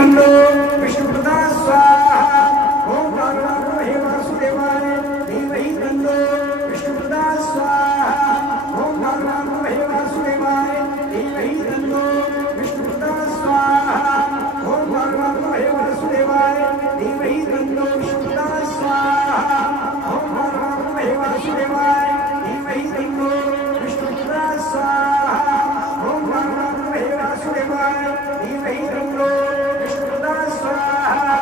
तन्नो विष्णुप्रदा स्वाहा ओम नारायणाय वासुदेवाय धीमहि तन्नो विष्णुप्रदा स्वाहा ओम नारायणाय वासुदेवाय धीमहि तन्नो विष्णुप्रदा स्वाहा ओम नारायणाय वासुदेवाय धीमहि तन्नो विष्णुप्रदा स्वाहा ओम नारायणाय वासुदेवाय धीमहि तन्नो विष्णुप्रदा स्वाहा ओम नारायणाय वासुदेवाय धीमहि तन्नो विष्णुप्रदा स्वाहा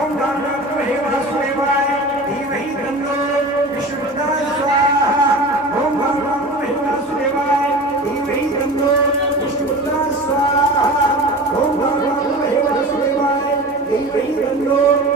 ओम नारायणाय वासुदेवाय धीमहि तन्नो विष्णुप्रदा स्वाहा ओम नारायणाय वासुदेवाय धीमहि तन्नो विष्णुप्रदा स्वाहा ओम नारायणाय वासुदेवाय धीमहि तन्नो